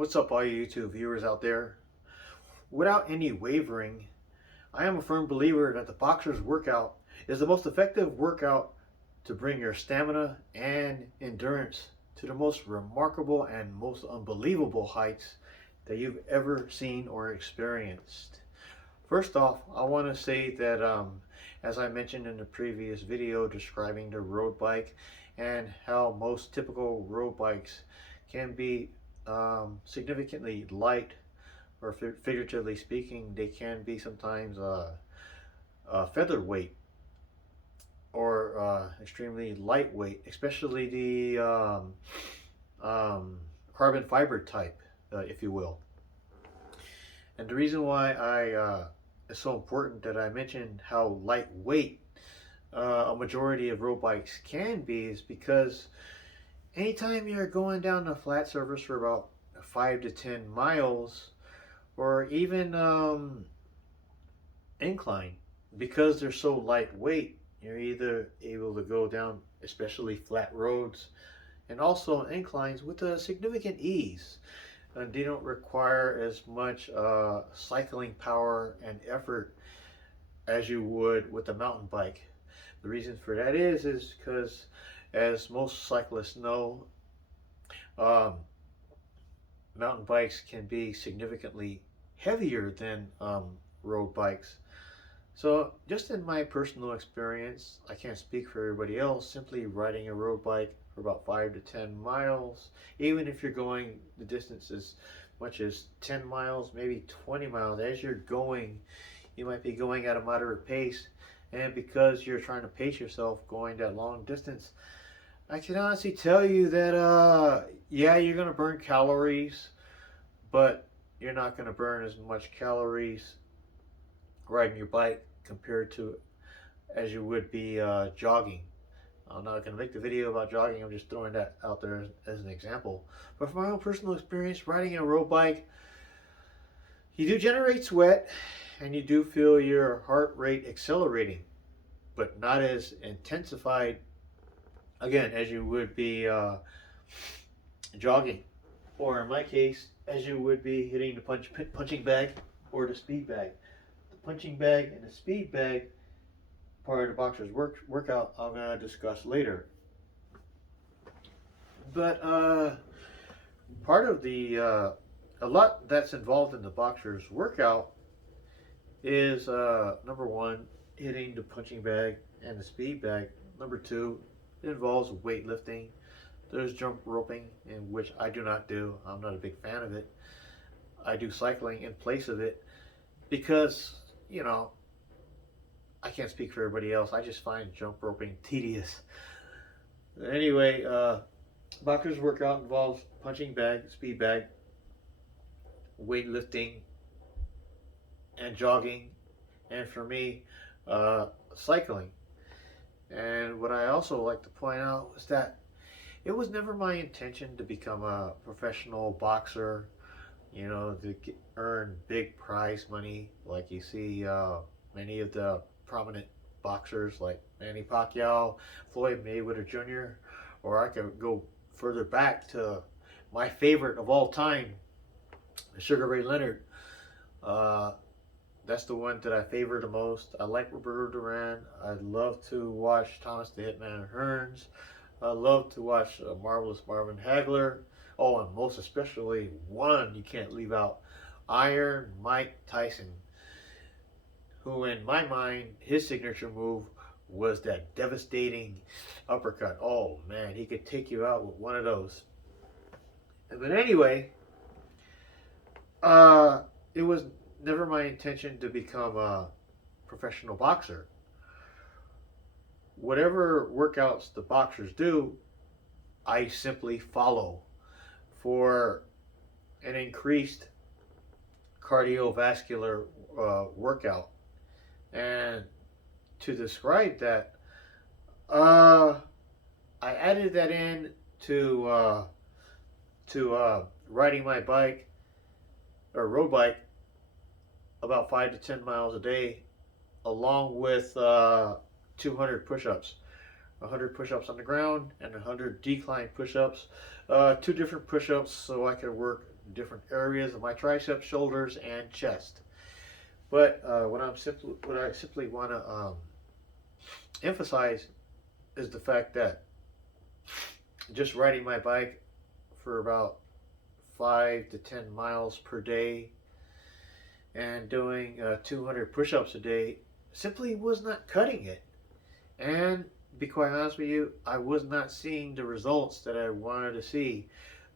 What's up, all you YouTube viewers out there? Without any wavering, I am a firm believer that the boxer's workout is the most effective workout to bring your stamina and endurance to the most remarkable and most unbelievable heights that you've ever seen or experienced. First off, I want to say that as I mentioned in the previous video describing the road bike and how most typical road bikes can be significantly light, or figuratively speaking, they can be sometimes featherweight or extremely lightweight, especially the carbon fiber type, if you will. And the reason why it's so important that I mentioned how lightweight a majority of road bikes can be is because anytime you're going down a flat surface for about 5 to 10 miles, or even incline, because they're so lightweight, you're either able to go down especially flat roads and also inclines with a significant ease. And they don't require as much cycling power and effort as you would with a mountain bike. The reason for that is because, as most cyclists know, mountain bikes can be significantly heavier than road bikes. So just in my personal experience, I can't speak for everybody else, simply riding a road bike for about 5 to 10 miles, even if you're going the distance as much as 10 miles, maybe 20 miles, as you're going, you might be going at a moderate pace, and because you're trying to pace yourself going that long distance, I can honestly tell you that yeah, you're going to burn calories, but you're not going to burn as much calories riding your bike compared to as you would be jogging. I'm not going to make the video about jogging, I'm just throwing that out there as an example. But from my own personal experience, riding a road bike, you do generate sweat and you do feel your heart rate accelerating, but not as intensified, again, as you would be jogging, or in my case, as you would be hitting the punching bag or the speed bag. The punching bag and the speed bag part of the boxer's workout I'm going to discuss later. But part of the a lot that's involved in the boxer's workout is number one, hitting the punching bag and the speed bag. Number two, it involves weightlifting. There's jump roping, in which I do not do. I'm not a big fan of it. I do cycling in place of it because, you know, I can't speak for everybody else. I just find jump roping tedious. Anyway, boxer's workout involves punching bag, speed bag, weightlifting, and jogging, and for me, cycling. And what I also like to point out is that it was never my intention to become a professional boxer, you know, to earn big prize money like you see many of the prominent boxers like Manny Pacquiao, Floyd Mayweather Jr., or I could go further back to my favorite of all time, Sugar Ray Leonard. That's the one that I favor the most. I like Roberto Duran. I love to watch Thomas the Hitman Hearns. I love to watch Marvelous Marvin Hagler. Oh, and most especially one you can't leave out, Iron Mike Tyson, who in my mind, his signature move was that devastating uppercut. Oh man, he could take you out with one of those. But anyway, it was never my intention to become a professional boxer. Whatever workouts the boxers do, I simply follow for an increased cardiovascular workout. And to describe that, I added that in to riding my bike or road bike about 5 to 10 miles a day, along with 200 push-ups. 100 push-ups on the ground and 100 decline push-ups, two different push-ups so I could work different areas of my triceps, shoulders, and chest. But what I simply want to emphasize is the fact that just riding my bike for about 5 to 10 miles per day and doing 200 push-ups a day simply was not cutting it. And to be quite honest with you, I was not seeing the results that I wanted to see.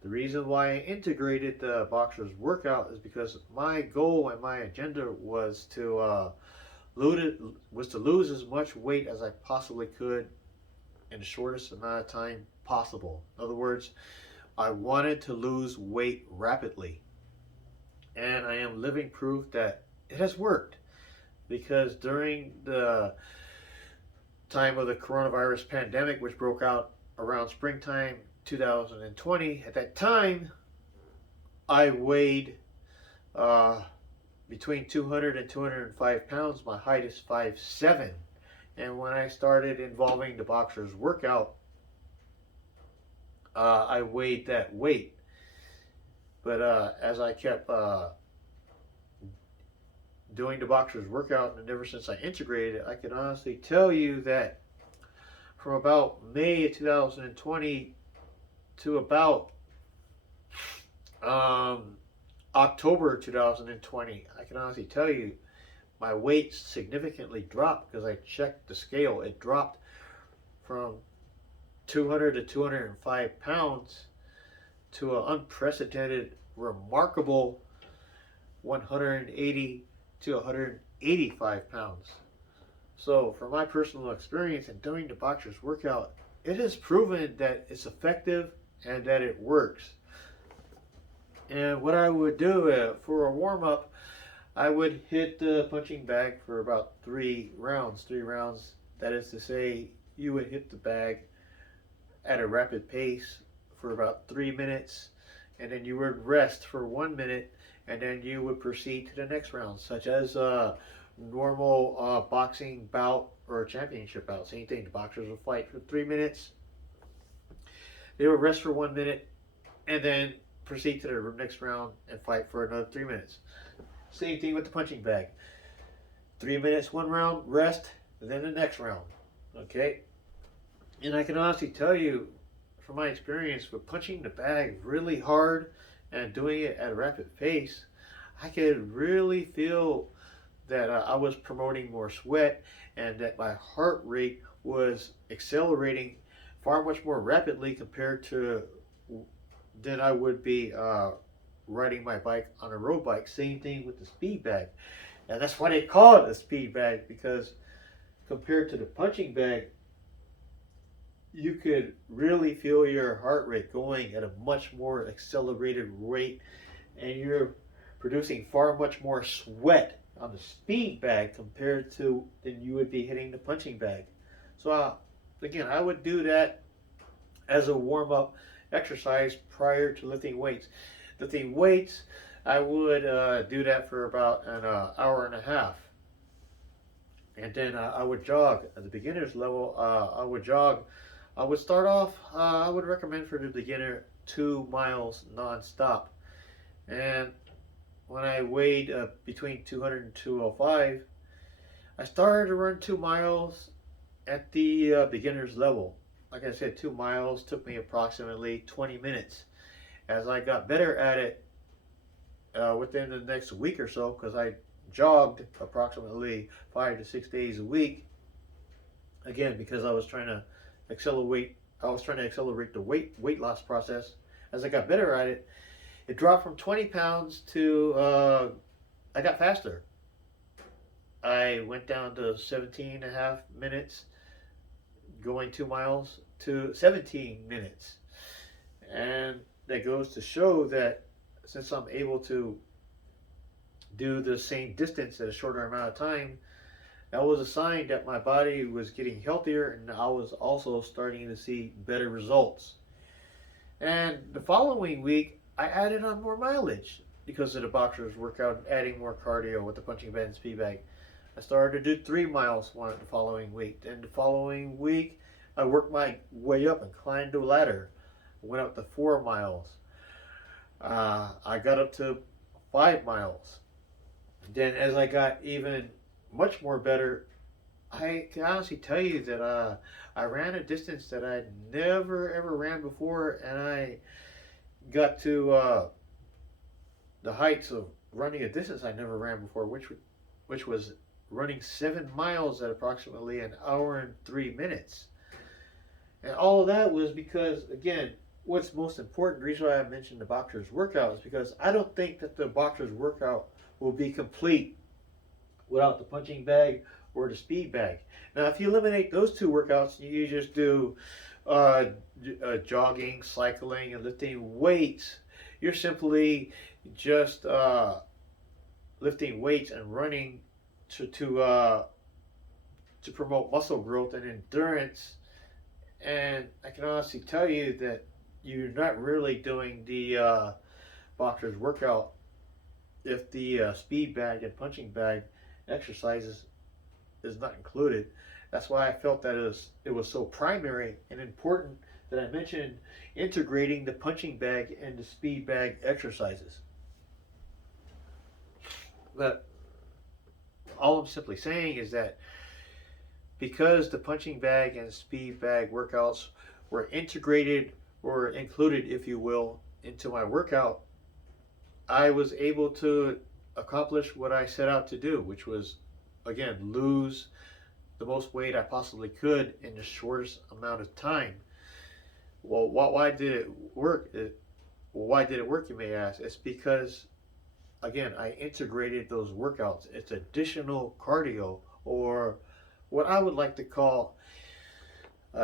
The reason why I integrated the boxer's workout is because my goal and my agenda was to lose as much weight as I possibly could in the shortest amount of time possible. In other words, I wanted to lose weight rapidly. And I am living proof that it has worked, because during the time of the coronavirus pandemic, which broke out around springtime 2020, at that time I weighed between 200 and 205 pounds. My height is 5'7". And when I started involving the boxer's workout, I weighed that weight. But as I kept doing the boxer's workout, and ever since I integrated it, I can honestly tell you that from about May of 2020 to about October 2020, I can honestly tell you my weight significantly dropped, because I checked the scale. It dropped from 200 to 205 pounds to an unprecedented, remarkable 180 to 185 pounds. So from my personal experience in doing the boxer's workout, it has proven that it's effective and that it works. And what I would do for a warm-up, I would hit the punching bag for about 3 rounds. 3 rounds, that is to say, you would hit the bag at a rapid pace for about 3 minutes, and then you would rest for 1 minute, and then you would proceed to the next round, such as a normal boxing bout or a championship bout. Same thing, the boxers will fight for 3 minutes, they will rest for 1 minute, and then proceed to the next round and fight for another 3 minutes. Same thing with the punching bag. 3 minutes, 1 round, rest, and then the next round. Okay? And I can honestly tell you, from my experience with punching the bag really hard and doing it at a rapid pace, I could really feel that I was promoting more sweat, and that my heart rate was accelerating far much more rapidly compared to than I would be riding my bike on a road bike. Same thing with the speed bag. And that's why they call it a speed bag, because compared to the punching bag, you could really feel your heart rate going at a much more accelerated rate, and you're producing far much more sweat on the speed bag compared to than you would be hitting the punching bag. So again, I would do that as a warm-up exercise prior to lifting weights. Lifting weights, I would do that for about an hour and a half. And then I would jog. At the beginner's level, I would jog. I would start off, I would recommend for the beginner 2 miles non-stop. And when I weighed between 200 and 205, I started to run 2 miles at the beginner's level. Like I said, 2 miles took me approximately 20 minutes. As I got better at it within the next week or so, because I jogged approximately 5 to 6 days a week, again, because I was trying to accelerate the weight loss process. As I got better at it, it dropped from 20 pounds to I got faster. I went down to 17 and a half minutes going 2 miles to 17 minutes. And that goes to show that since I'm able to do the same distance at a shorter amount of time, that was a sign that my body was getting healthier, and I was also starting to see better results. And the following week, I added on more mileage because of the boxer's workout, adding more cardio with the punching bag and speed bag. I started to do 3 miles the following week. Then the following week, I worked my way up and climbed the ladder. Went up to 4 miles. I got up to 5 miles. Then, as I got even much more better, I can honestly tell you that I ran a distance that I never ever ran before, and I got to the heights of running a distance I never ran before, which was running 7 miles at approximately an hour and 3 minutes. And all of that was because, again, what's most important, the reason why I mentioned the boxer's workout is because I don't think that the boxer's workout will be complete without the punching bag or the speed bag. Now, if you eliminate those two workouts, you just do jogging, cycling, and lifting weights. You're simply just lifting weights and running to promote muscle growth and endurance. And I can honestly tell you that you're not really doing the boxer's workout if the speed bag and punching bag exercises is not included. That's why I felt that it was so primary and important that I mentioned integrating the punching bag and the speed bag exercises. But all I'm simply saying is that because the punching bag and speed bag workouts were integrated or included, if you will, into my workout, I was able to accomplish what I set out to do, which was, again, lose the most weight I possibly could in the shortest amount of time. Well, why did it work? Why did it work, you may ask? It's because, again, I integrated those workouts. It's additional cardio, or what I would like to call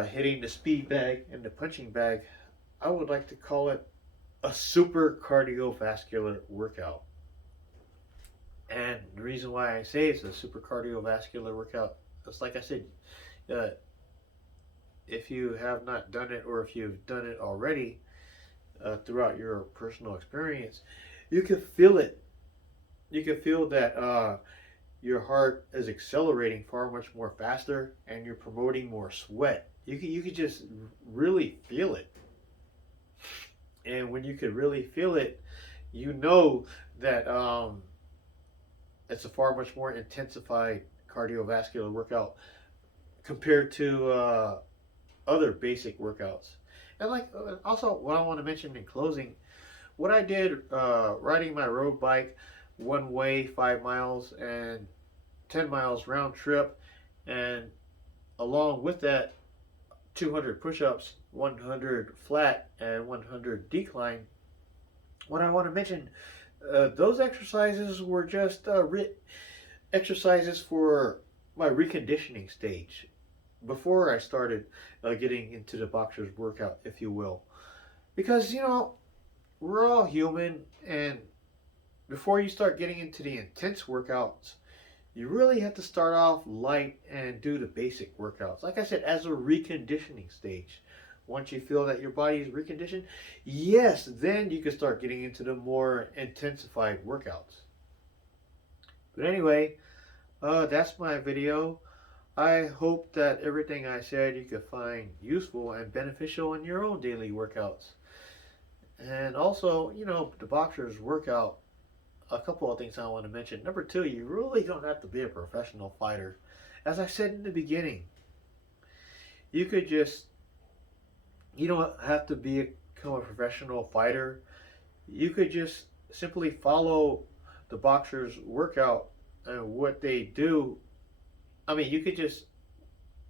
hitting the speed bag and the punching bag. I would like to call it a super cardiovascular workout. And the reason why I say it's a super cardiovascular workout, it's like I said, if you have not done it, or if you've done it already throughout your personal experience, you can feel it. You can feel that your heart is accelerating far much more faster, and you're promoting more sweat. You can just really feel it. And when you can really feel it, you know that it's a far much more intensified cardiovascular workout compared to other basic workouts. And also, what I want to mention in closing, what I did riding my road bike one way 5 miles and 10 miles round trip, and along with that 200 push-ups, 100 flat, and 100 decline. What I want to mention, those exercises were just exercises for my reconditioning stage before I started getting into the boxer's workout, if you will. Because, we're all human, and before you start getting into the intense workouts, you really have to start off light and do the basic workouts. Like I said, as a reconditioning stage. Once you feel that your body is reconditioned, yes, then you can start getting into the more intensified workouts. But anyway, that's my video. I hope that everything I said you could find useful and beneficial in your own daily workouts. And also, the boxer's workout, a couple of things I want to mention. Number two, you really don't have to be a professional fighter. As I said in the beginning, you don't have to become a professional fighter. You could just simply follow the boxer's workout and what they do. I mean, you could just,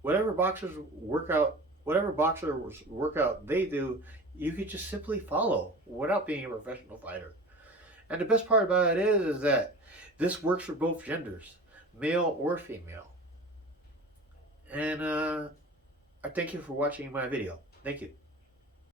whatever boxer's workout they do, you could just simply follow without being a professional fighter. And the best part about it is that this works for both genders, male or female. And I thank you for watching my video. Thank you.